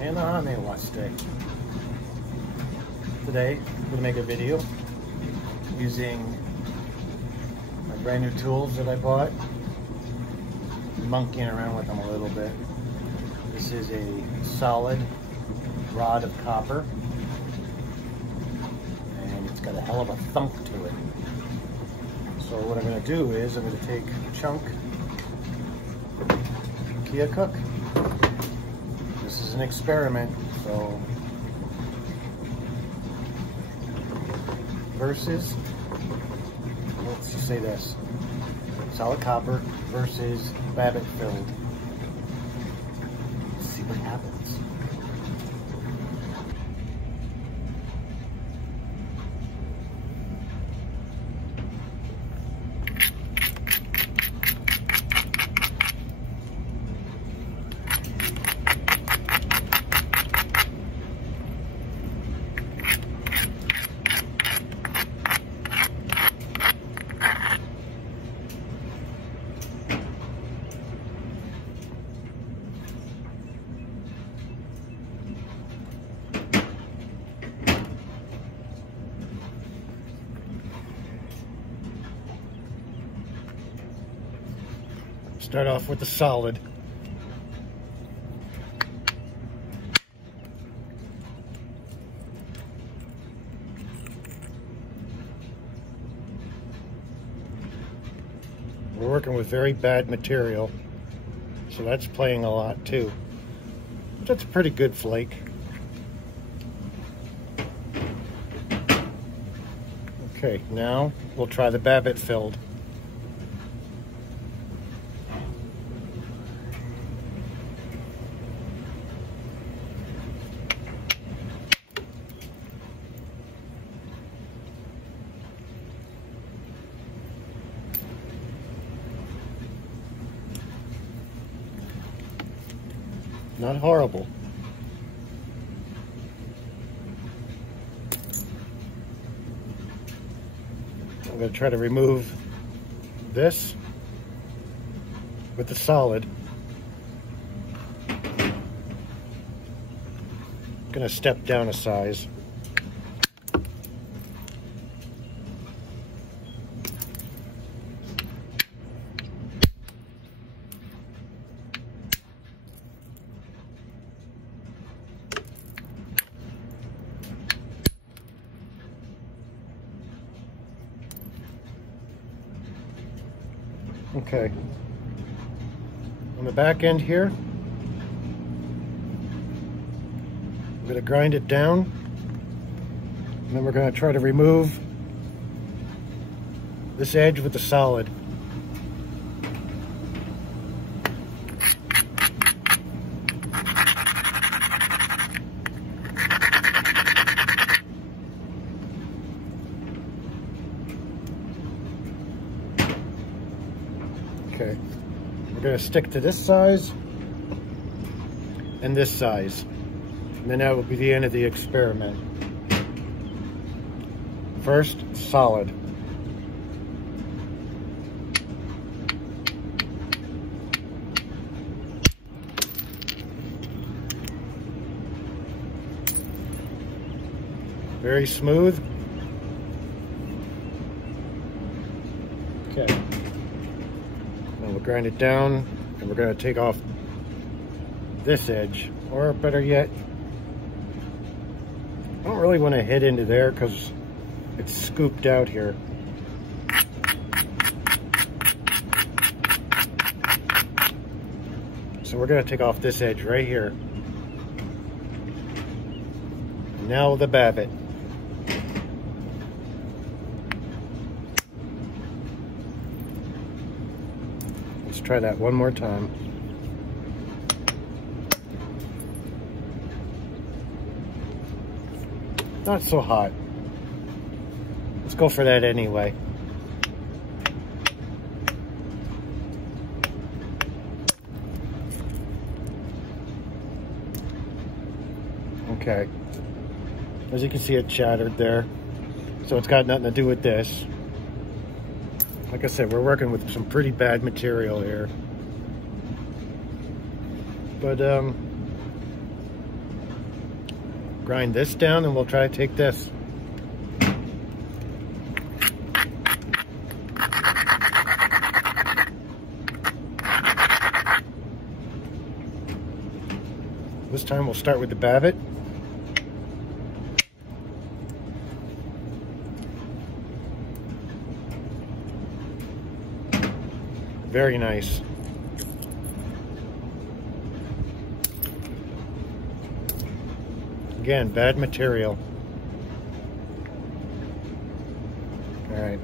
And the Honey Wash Day. Today, I'm going to make a video using my brand new tools that I bought. Monkeying around with them a little bit. This is a solid rod of copper, and it's got a hell of a thunk to it. So what I'm going to do is I'm going to take a chunk Keokuk. This is an experiment, so versus, let's just say this, solid copper versus Babbitt filled. Let's see what happens. Start off with the solid. We're working with very bad material, so that's playing a lot too. But that's a pretty good flake. Okay, now we'll try the Babbitt filled. Not horrible. I'm going to try to remove this with the solid. I'm going to step down a size. Okay, on the back end here, I'm going to grind it down, and then we're going to try to remove this edge with the solid. Okay, we're going to stick to this size and this size, and then that will be the end of the experiment. First, solid. Very smooth. Okay. Now we'll grind it down, and we're going to take off this edge, or better yet, I don't really want to hit into there because it's scooped out here. So we're going to take off this edge right here. Now the Babbitt. Let's try that one more time. Not so hot. Let's go for that anyway. Okay. As you can see, it shattered there. So it's got nothing to do with this. Like I said, we're working with some pretty bad material here. But grind this down and we'll try to take this. This time we'll start with the Babbitt. Very nice. Again, bad material. All right.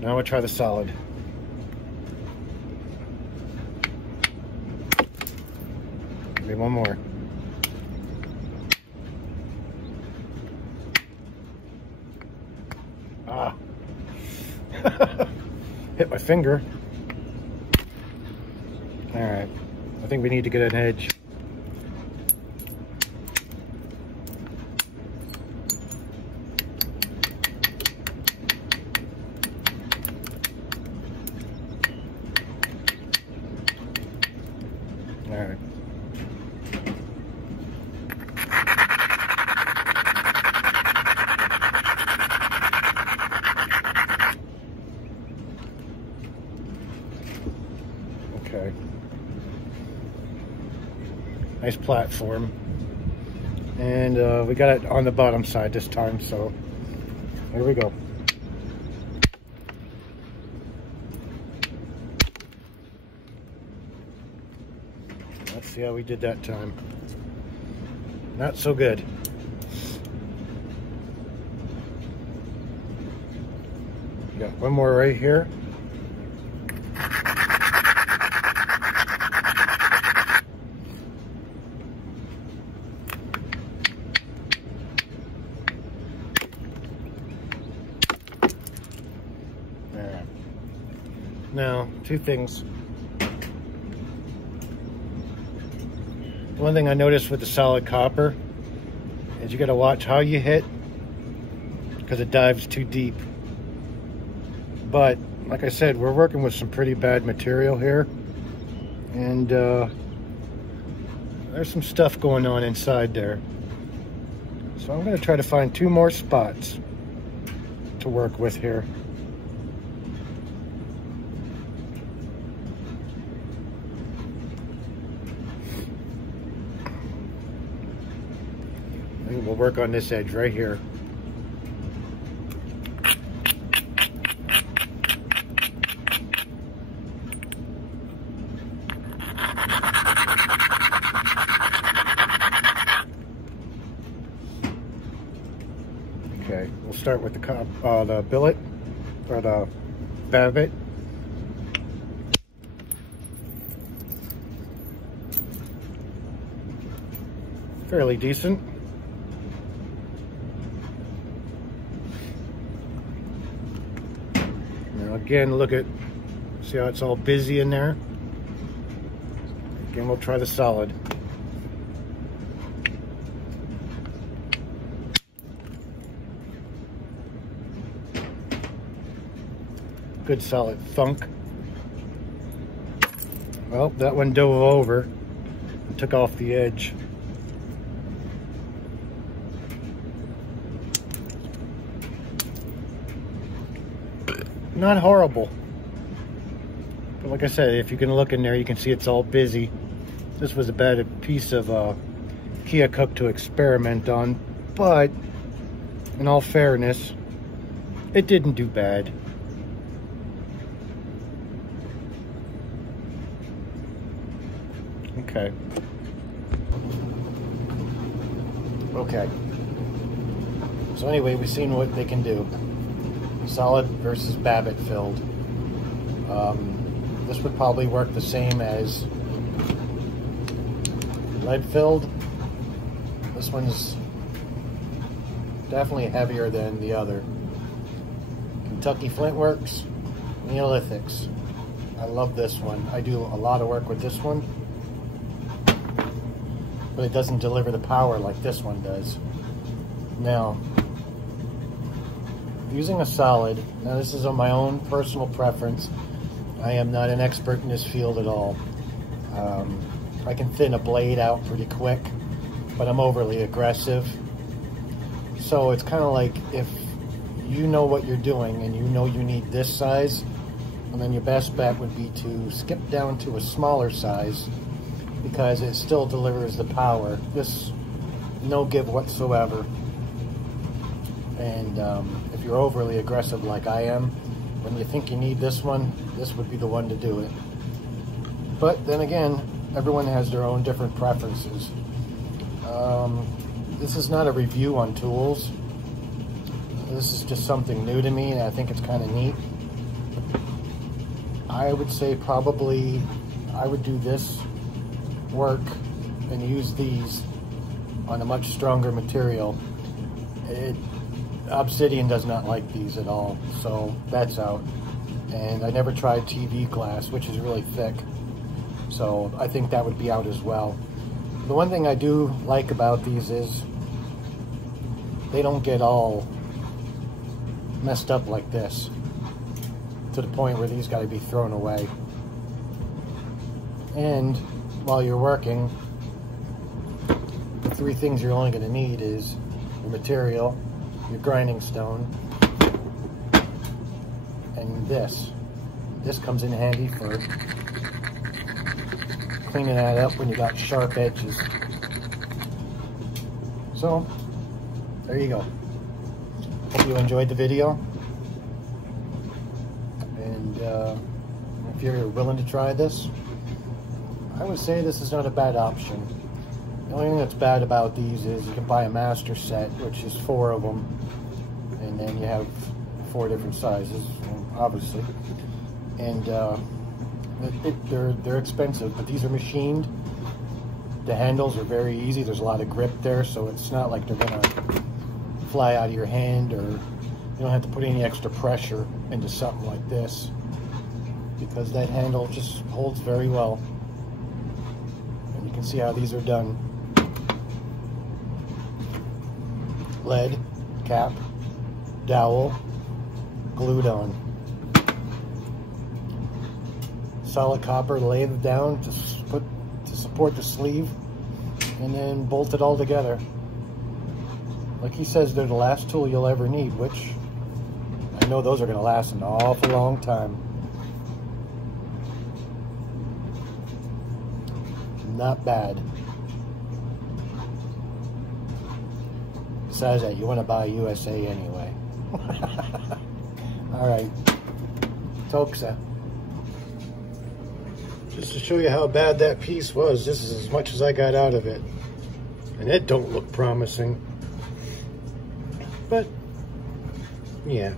Now we'll try the solid. Maybe one more. Ah. Hit my finger. All right. I think we need to get an edge. All right. Okay. Nice platform. And we got it on the bottom side this time, so here we go. Let's see how we did that time. Not so good. Got one more right here. Alright. Now, two things. One thing I noticed with the solid copper is you got to watch how you hit because it dives too deep. But like I said, we're working with some pretty bad material here, and there's some stuff going on inside there. So I'm going to try to find two more spots to work with here. We'll work on this edge right here. Okay, we'll start with the billet or the Babbitt. Fairly decent. Again, look at, see how it's all busy in there? Again, we'll try the solid. Good solid thunk. Well, that one dove over and took off the edge. Not horrible, but like I said, if you can look in there, you can see it's all busy. This was a bad piece of Keokuk to experiment on, but in all fairness, it didn't do bad. Okay. Okay. So anyway, we've seen what they can do. Solid versus Babbitt filled. This would probably work the same as lead filled. This one's definitely heavier than the other. Kentucky Flintworks Neolithics. I love this one. I do a lot of work with this one, but it doesn't deliver the power like this one does. Now, using a solid, now this is on my own personal preference. I am not an expert in this field at all. I can thin a blade out pretty quick, but I'm overly aggressive. So it's kind of like if you know what you're doing and you know you need this size, and then your best bet would be to skip down to a smaller size because it still delivers the power. This, no give whatsoever. And if you're overly aggressive like I am, when you think you need this one, this would be the one to do it. But then again, everyone has their own different preferences. This is not a review on tools. This is just something new to me, and I think it's kind of neat. I would say probably I would do this work and use these on a much stronger material. Obsidian does not like these at all, so that's out. And I never tried TV glass, which is really thick, so I think that would be out as well. The one thing I do like about these is they don't get all messed up like this to the point where these got to be thrown away. And while you're working, the three things you're only going to need is your material, your grinding stone, and this. This comes in handy for cleaning that up when you got sharp edges. So, there you go. Hope you enjoyed the video. And if you're willing to try this, I would say this is not a bad option. The only thing that's bad about these is you can buy a master set, which is 4 of them, and then you have 4 different sizes, obviously. And they're expensive, but these are machined. The handles are very easy. There's a lot of grip there, so it's not like they're gonna fly out of your hand, or you don't have to put any extra pressure into something like this, because that handle just holds very well. And you can see how these are done. Lead cap, dowel, glued on. Solid copper lathed down to support the sleeve, and then bolt it all together. Like he says, they're the last tool you'll ever need, which I know those are going to last an awful long time. Not bad. Besides that, you want to buy USA anyway. Alright, Toxa. Just to show you how bad that piece was, this is as much as I got out of it. And it don't look promising. But, yeah.